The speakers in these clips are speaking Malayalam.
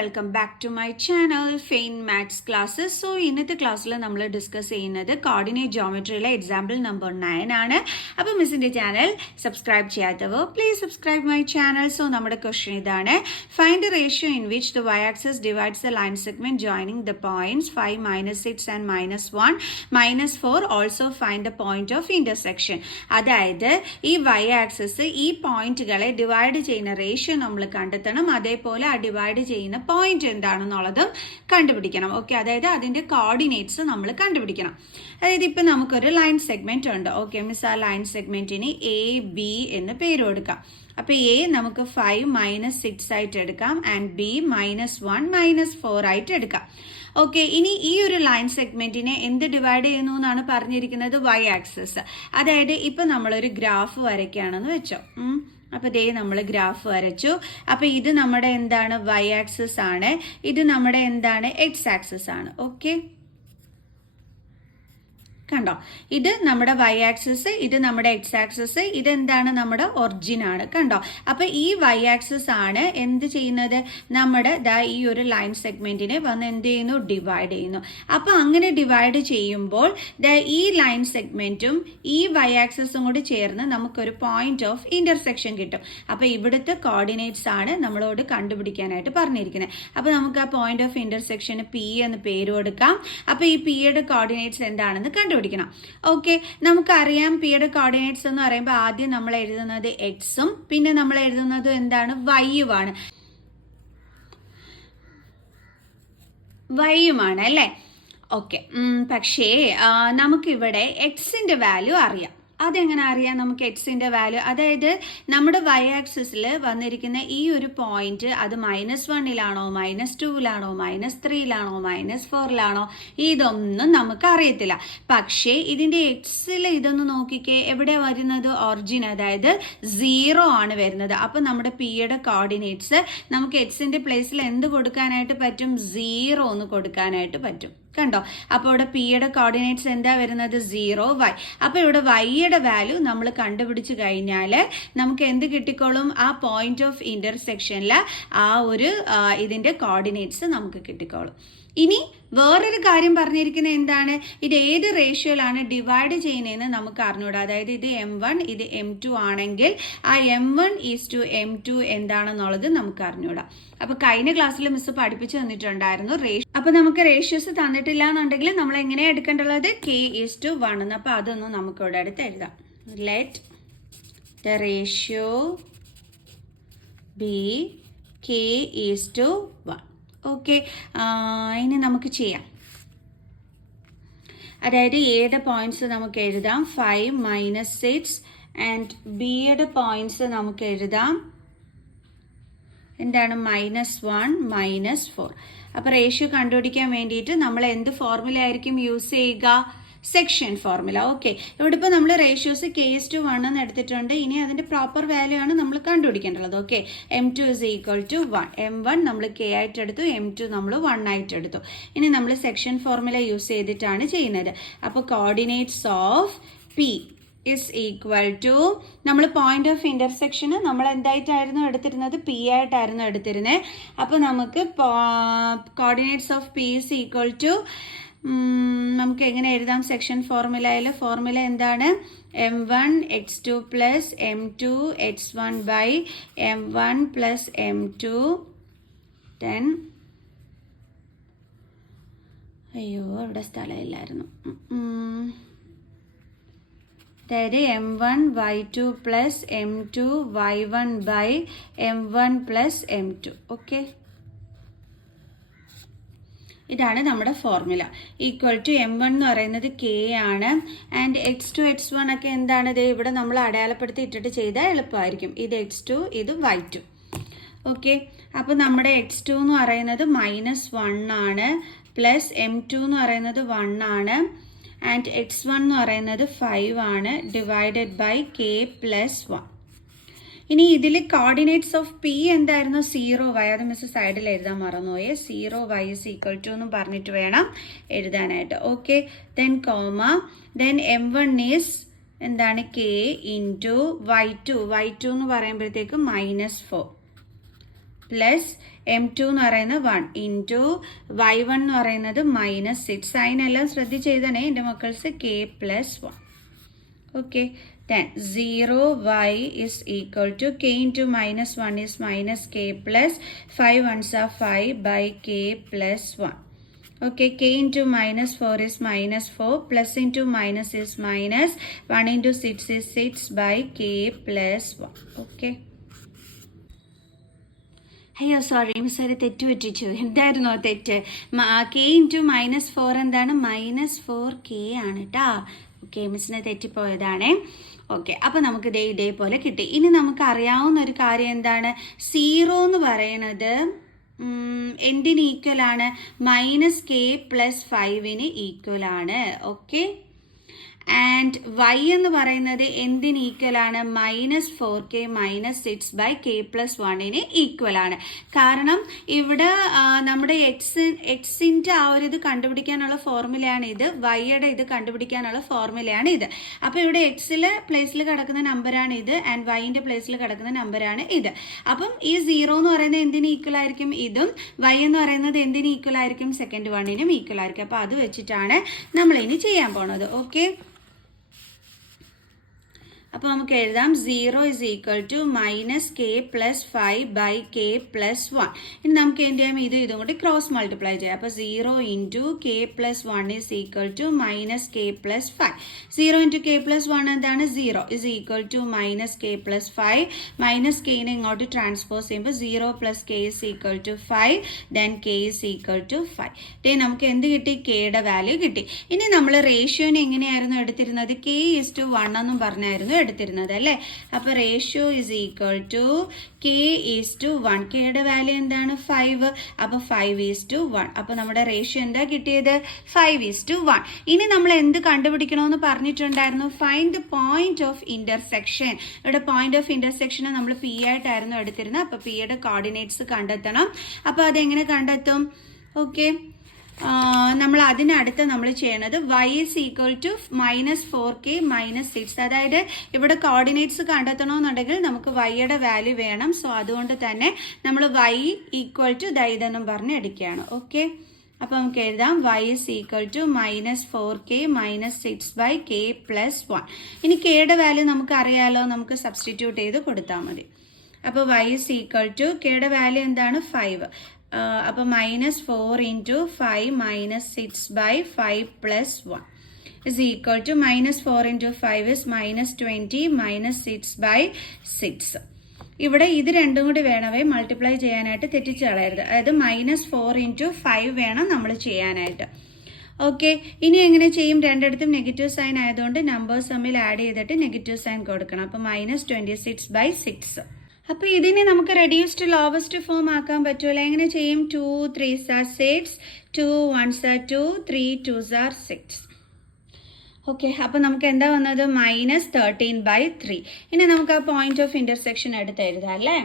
Welcome back to my channel fine maths classes. So ഇന്നത്തെ ക്ലാസ്സിൽ നമ്മൾ ഡിസ്കസ് ചെയ്യുന്നത് കോർഡിനേറ്റ് ജോമെട്രിയിലെ എക്സാമ്പിൾ നമ്പർ 9 ആണ്. അപ്പോൾ മിസ്സിൻ്റെ ചാനൽ സബ്സ്ക്രൈബ് ചെയ്യാത്തവർ please subscribe my channel. So നമ്മുടെ ക്വസ്റ്റ്യൻ ഇതാണ്: find the ratio in which the y axis divides the line segment joining the points 5, -6 and -1, -4. Also find the point of intersection. അതായത് ഈ y ആക്സിസ് ഈ പോയിന്റുകളെ ഡിവൈഡ് ചെയ്യുന്ന റേഷ്യോ നമ്മൾ കണ്ടെത്തണം. അതേപോലെ ആ ഡിവൈഡ് ചെയ്യുന്ന പോയിന്റ് എന്താണെന്നുള്ളതും കണ്ടുപിടിക്കണം. ഓക്കെ, അതായത് അതിന്റെ കോർഡിനേറ്റ്സ് നമ്മൾ കണ്ടുപിടിക്കണം. അതായത് ഇപ്പം നമുക്കൊരു ലൈൻ സെഗ്മെന്റ് ഉണ്ട്. ഓക്കെ മിസ്, ആ ലൈൻ സെഗ്മെന്റിന് AB എന്ന് പേര് കൊടുക്കാം. അപ്പൊ A നമുക്ക് 5 -6 ആയിട്ട് എടുക്കാം ആൻഡ് B -1 -4 ആയിട്ട് എടുക്കാം. ഓക്കെ, ഇനി ഈ ഒരു ലൈൻ സെഗ്മെന്റിനെ എന്ത് ഡിവൈഡ് ചെയ്യുന്നു എന്നാണ് പറഞ്ഞിരിക്കുന്നത്? y axis. അതായത് ഇപ്പൊ നമ്മളൊരു ഗ്രാഫ് വരയ്ക്കുകയാണെന്ന് വെച്ചോ. അപ്പൊ ദേ നമ്മൾ ഗ്രാഫ് വരച്ചു. അപ്പൊ ഇത് നമ്മുടെ എന്താണ്? y ആക്സിസ് ആണ്. ഇത് നമ്മുടെ എന്താണ്? x ആക്സിസ് ആണ്. ഓക്കെ, കണ്ടോ? ഇത് നമ്മുടെ y ആക്സിസ്, ഇത് നമ്മുടെ x ആക്സിസ്, ഇതെന്താണ്? നമ്മുടെ ഒറിജിൻ ആണ്. കണ്ടോ? അപ്പൊ ഈ y ആക്സിസ് ആണ് എന്ത് ചെയ്യുന്നത്? നമ്മുടെ ഈ ഒരു ലൈൻ സെഗ്മെന്റിനെ വന്ന് എന്ത് ചെയ്യുന്നു? ഡിവൈഡ് ചെയ്യുന്നു. അപ്പൊ അങ്ങനെ ഡിവൈഡ് ചെയ്യുമ്പോൾ ഈ ലൈൻ സെഗ്മെന്റും ഈ y ആക്സിസും കൂടി ചേർന്ന് നമുക്കൊരു പോയിന്റ് ഓഫ് ഇന്റർസെക്ഷൻ കിട്ടും. അപ്പൊ ഇവിടുത്തെ കോർഡിനേറ്റ്സ് ആണ് നമ്മളോട് കണ്ടുപിടിക്കാനായിട്ട് പറഞ്ഞിരിക്കുന്നത്. അപ്പൊ നമുക്ക് ആ പോയിന്റ് ഓഫ് ഇന്റർസെക്ഷന് P എന്ന് പേര് കൊടുക്കാം. അപ്പൊ ഈ P യുടെ കോർഡിനേറ്റ്സ് എന്താണെന്ന് കണ്ടുപിടിക്കണം. ഓക്കെ, നമുക്കറിയാം പിയുടെ കോർഡിനേറ്റ്സ് എന്ന് പറയുമ്പോൾ ആദ്യം നമ്മൾ എഴുതുന്നത് എക്സും പിന്നെ നമ്മൾ എഴുതുന്നത് എന്താണ്? വൈയുമാണ്. വൈയുമാണ് അല്ലേ? ഓക്കെ, പക്ഷേ നമുക്കിവിടെ എക്സിന്റെ വാല്യൂ അറിയാം. അതെങ്ങനെ അറിയാം നമുക്ക് എക്സിന്റെ വാല്യൂ? അതായത് നമ്മുടെ y ആക്സിസിൽ വന്നിരിക്കുന്ന ഈ ഒരു പോയിന്റ് അത് -1-ലാണോ -2-ലാണോ -3-ലാണോ -4-ലാണോ ഇതൊന്നും നമുക്ക് അറിയത്തില്ല. പക്ഷേ ഇതിന്റെ എക്സിൽ ഇതൊന്ന് നോക്കിക്കേ, എവിടെ വരുന്നത്? ഒറിജിൻ, അതായത് 0 ആണ് വരുന്നത്. അപ്പൊ നമ്മുടെ പിയുടെ കോർഡിനേറ്റ്സ് നമുക്ക് എക്സിന്റെ പ്ലേസിൽ എന്ത് കൊടുക്കാനായിട്ട് പറ്റും? 0 എന്ന് കൊടുക്കാനായിട്ട് പറ്റും. കണ്ടോ? അപ്പോൾ ഇവിടെ പിയുടെ കോർഡിനേറ്റ്സ് എന്താ വരുന്നത്? 0, y. അപ്പോൾ ഇവിടെ വൈയുടെ വാല്യൂ നമ്മൾ കണ്ടുപിടിച്ച് കഴിഞ്ഞാൽ നമുക്ക് എന്ത് കിട്ടിക്കോളും? ആ പോയിന്റ് ഓഫ് ഇന്റർസെക്ഷനിൽ ആ ഒരു ഇതിന്റെ കോർഡിനേറ്റ്സ് നമുക്ക് കിട്ടിക്കോളും. ഇനി വേറൊരു കാര്യം പറഞ്ഞിരിക്കുന്നത് എന്താണ്? ഇത് ഏത് റേഷ്യോയിലാണ് ഡിവൈഡ് ചെയ്യുന്നതെന്ന് നമുക്ക് അറിഞ്ഞൂടാ. അതായത് ഇത് M1 ഇത് M2 ആണെങ്കിൽ ആ M1:M2 എന്താണെന്നുള്ളത് നമുക്ക് അറിഞ്ഞൂടാ. അപ്പൊ കഴിഞ്ഞ ക്ലാസ്സിൽ മിസ് പഠിപ്പിച്ചു തന്നിട്ടുണ്ടായിരുന്നു അപ്പൊ നമുക്ക് റേഷ്യോസ് തന്നിട്ടില്ല എന്നുണ്ടെങ്കിൽ നമ്മൾ എങ്ങനെയാണ് എടുക്കേണ്ടുള്ളത്? K:1 എന്ന്. അപ്പൊ അതൊന്നും നമുക്ക് ഇവിടെ അടുത്ത് എഴുതാം. Let the ratio B K:1. Okay, ഇനി നമുക്ക് ചെയ്യാം. അതായത് എയുടെ പോയിന്റ്സ് നമുക്ക് എഴുതാം 5 -6 ആൻഡ് ബിയുടെ പോയിന്റ്സ് നമുക്ക് എഴുതാം എന്താണ്? -1 -4. അപ്പൊ റേഷ്യോ കണ്ടുപിടിക്കാൻ വേണ്ടിയിട്ട് നമ്മൾ എന്ത് ഫോർമുല ആയിരിക്കും യൂസ് ചെയ്യുക? Section formula. ഓക്കെ, ഇവിടെ ഇപ്പോൾ നമ്മൾ റേഷ്യോസ് K:1 എന്ന് എടുത്തിട്ടുണ്ട്. ഇനി അതിന്റെ പ്രോപ്പർ വാല്യൂ ആണ് നമ്മൾ കണ്ടുപിടിക്കേണ്ടത്. Okay, M2 = 1. M1 നമ്മൾ K ആയിട്ട് എടുത്തു, M2 നമ്മൾ 1 ആയിട്ട് എടുത്തു. ഇനി നമ്മൾ സെക്ഷൻ ഫോർമുല യൂസ് ചെയ്തിട്ടാണ് ചെയ്യുന്നത്. അപ്പോൾ coordinates of P is equal to, നമ്മൾ പോയിന്റ് ഓഫ് ഇന്റർസെക്ഷന് നമ്മൾ എന്തായിട്ടായിരുന്നു എടുത്തിരുന്നത്? P ആയിട്ടായിരുന്നു എടുത്തിരുന്നത്. അപ്പോൾ നമുക്ക് coordinates of P is equal to നമുക്ക് എങ്ങനെ എഴുതാം? സെക്ഷൻ ഫോർമുലയിൽ ഫോർമുല എന്താണ്? M1 x2 plus M2 x1 by M1 plus M2 then അയ്യോ ഇവിടെ സ്ഥലമില്ലായിരുന്നു. അതായത് M1 y2 plus M2 y1 by M1 plus M2. Okay, ഇതാണ് നമ്മുടെ ഫോർമുല. ഈക്വൽ ടു M1 എന്ന് പറയുന്നത് K ആണ് ആൻഡ് x2 x1 ഒക്കെ എന്താണ്? ഇത് ഇവിടെ നമ്മൾ അടയാളപ്പെടുത്തി ഇട്ടിട്ട് ചെയ്താൽ എളുപ്പമായിരിക്കും. ഇത് x2 ഇത് y2. ഓക്കെ, അപ്പോൾ നമ്മുടെ x2 എന്ന് പറയുന്നത് -1 ആണ് പ്ലസ് M2 എന്ന് പറയുന്നത് 1 ആണ് ആൻഡ് x1 എന്ന് പറയുന്നത് 5 ആണ് ഡിവൈഡഡ് ബൈ K + 1. ഇനി ഇതിൽ കോർഡിനേറ്റ്സ് ഓഫ് P എന്തായിരുന്നു? 0y. അത് മിസ് സൈഡിൽ എഴുതാൻ മറന്നുപോയേ. 0y = എന്ന് പറഞ്ഞിട്ട് വേണം എഴുതാനായിട്ട്. Okay, then comma, then M1 is എന്താണ്? K × y2 എന്ന് പറയുമ്പോഴത്തേക്ക് -4 പ്ലസ് m2 എന്ന് പറയുന്നത് 1 ഇൻറ്റു y1 എന്ന് പറയുന്നത് -6. അതിനെല്ലാം ശ്രദ്ധിച്ച് എഴുതണേ എൻ്റെ മക്കൾസ് k + 1. Okay, then 0y is equal to k into -1 is -k plus 5 ones are 5 by k plus 1. Okay, k into -4 is -4, plus into minus is minus, 1 into 6 is 6 by k plus 1. Okay. അയ്യോ സോറി മിസ് ഒരു തെറ്റ് പറ്റിച്ചു. എന്തായിരുന്നോ തെറ്റ്? k ഇൻറ്റു -4 എന്താണ്? -4k ആണ് കേട്ടോ. ഓക്കെ, മിസ്സിനെ തെറ്റിപ്പോയതാണേ. ഓക്കെ, അപ്പോൾ നമുക്ക് ഇതേപോലെ കിട്ടി. ഇനി നമുക്ക് അറിയാവുന്ന ഒരു കാര്യം എന്താണ്? 0 എന്ന് പറയണത് എന്തിന് ഈക്വൽ ആണ്? -k + 5 ഈക്വൽ ആണ്. ഓക്കെ, ആൻഡ് y എന്ന് പറയുന്നത് എന്തിന് ഈക്വൽ ആണ്? -4k - 6 by k + 1 ഈക്വൽ ആണ്. കാരണം ഇവിടെ നമ്മുടെ എക്സിൻ്റെ ആ ഒരു ഇത് കണ്ടുപിടിക്കാനുള്ള ഫോർമുലയാണ് ഇത്, വൈയുടെ ഇത് കണ്ടുപിടിക്കാനുള്ള ഫോർമുലയാണ് ഇത്. അപ്പോൾ ഇവിടെ എക്സിലെ പ്ലേസിൽ കിടക്കുന്ന നമ്പറാണ് ഇത്, ആൻഡ് വൈൻ്റെ പ്ലേസിൽ കിടക്കുന്ന നമ്പറാണ് ഇത്. അപ്പം ഈ 0 എന്ന് പറയുന്നത് എന്തിന് ഈക്വൽ ആയിരിക്കും? ഇതും y എന്ന് പറയുന്നത് എന്തിന് ഈക്വൽ ആയിരിക്കും? സെക്കൻഡ് വണ്ണിനും ഈക്വൽ ആയിരിക്കും. അപ്പോൾ അത് വെച്ചിട്ടാണ് നമ്മളിനി ചെയ്യാൻ പോണത്. ഓക്കെ, അപ്പോൾ നമുക്ക് എഴുതാം 0 is equal to -k + 5 by k + 1. ഇനി നമുക്ക് എന്ത് ചെയ്യാം? ഇതും കൂടി ക്രോസ് മൾട്ടിപ്ലൈ ചെയ്യാം. അപ്പോൾ 0 into k + 1 is equal to -k + 5. 0 into k + 1 എന്താണ്? 0 is equal to -k + 5. -k ഇങ്ങോട്ട് ട്രാൻസ്പോസ് ചെയ്യുമ്പോൾ 0 + k is equal to 5. then k is equal to 5. ദേ നമുക്ക് എന്ത് കിട്ടി? കെയുടെ വാല്യൂ കിട്ടി. ഇനി നമ്മൾ റേഷ്യോനെ എങ്ങനെയായിരുന്നു എടുത്തിരുന്നത്? k:1 എന്നും പറഞ്ഞായിരുന്നു എടുത്തിരുന്നത് അല്ലേ? അപ്പോൾ ratio is equal to k:1. കെയുടെ വാല്യൂ എന്താണ്? 5. അപ്പോൾ 5:1. അപ്പോൾ നമ്മുടെ റേഷ്യോ എന്താ കിട്ടിയത്? 5:1. ഇനി നമ്മൾ എന്ത് കണ്ടുപിടിക്കണമെന്ന് പറഞ്ഞിട്ടുണ്ടായിരുന്നു? Find the point of intersection. ഇവിടെ പോയിന്റ് ഓഫ് ഇന്റർസെക്ഷനെ നമ്മൾ പി ആയിട്ടായിരുന്നു എടുത്തിരുന്നത്. അപ്പോൾ പിയുടെ കോർഡിനേറ്റ്സ് കണ്ടെത്തണം. അപ്പോൾ അതെങ്ങനെ കണ്ടെത്തും? ഓക്കെ, നമ്മൾ അതിനടുത്ത് നമ്മൾ ചെയ്യണത് y is equal to -4k - 6. അതായത് ഇവിടെ കോർഡിനേറ്റ്സ് കണ്ടെത്തണമെന്നുണ്ടെങ്കിൽ നമുക്ക് വൈയുടെ വാല്യൂ വേണം. സോ അതുകൊണ്ട് തന്നെ നമ്മൾ y ഈക്വൽ ടു ഇതെന്നും പറഞ്ഞ് എടുക്കുകയാണ്. ഓക്കെ, അപ്പോൾ നമുക്ക് എഴുതാം y is equal to -4k - 6 by k + 1. ഇനി kയുടെ വാല്യൂ നമുക്ക് അറിയാലോ, നമുക്ക് സബ്സ്റ്റിറ്റ്യൂട്ട് ചെയ്ത് കൊടുത്താൽ മതി. അപ്പോൾ y is equal to കെയുടെ വാല്യൂ എന്താണ്? 5. അപ്പോൾ -4 into 5 - 6 by 5 + 1 is equal to -4 into 5 is -20 - 6 by 6. ഇവിടെ ഇത് രണ്ടും കൂടി വേണമേ മൾട്ടിപ്ലൈ ചെയ്യാനായിട്ട്, തെറ്റിച്ച് കളയരുത്. അതായത് -4 into 5 വേണം നമ്മൾ ചെയ്യാനായിട്ട്. ഓക്കെ, ഇനി എങ്ങനെ ചെയ്യും? രണ്ടിടത്തും നെഗറ്റീവ് സൈൻ ആയതുകൊണ്ട് നമ്പേഴ്സ് തമ്മിൽ ആഡ് ചെയ്തിട്ട് നെഗറ്റീവ് സൈൻ കൊടുക്കണം. അപ്പോൾ -26 by 6. അപ്പോൾ ഇതിനെ നമുക്ക് റെഡ്യൂസ്ഡ് ലോവസ്റ്റ് ഫോം ആക്കാൻ പറ്റുമല്ലോ. എങ്ങനെ ചെയ്യും? 2 3s are 6, 2 1s are 2, 3 2s are 6. Okay, അപ്പോൾ നമുക്ക് എന്താ വന്നത്? -13 by 3. ഇനി നമുക്ക് ആ പോയിന്റ് ഓഫ് ഇന്റർസെക്ഷൻ എടുത്ത് എഴുതാം അല്ലേ?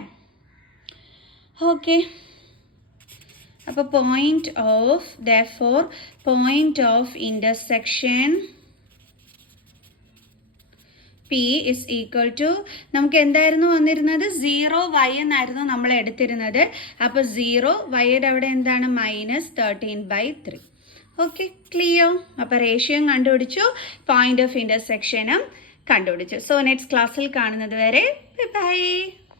ഓക്കെ, അപ്പോൾ point of intersection P is equal to, നമുക്ക് എന്തായിരുന്നു വന്നിരുന്നത്? 0y എന്നായിരുന്നു നമ്മൾ എടുത്തിരുന്നത്. അപ്പോൾ 0yയുടെ അവിടെ എന്താണ്? -13 by 3. Okay, clear? അപ്പോൾ റേഷ്യോയും കണ്ടുപിടിച്ചു, പോയിന്റ് ഓഫ് ഇന്റർസെക്ഷനും കണ്ടുപിടിച്ചു. സോ നെക്സ്റ്റ് ക്ലാസ്സിൽ കാണുന്നത് വരെ ബൈ ബൈ.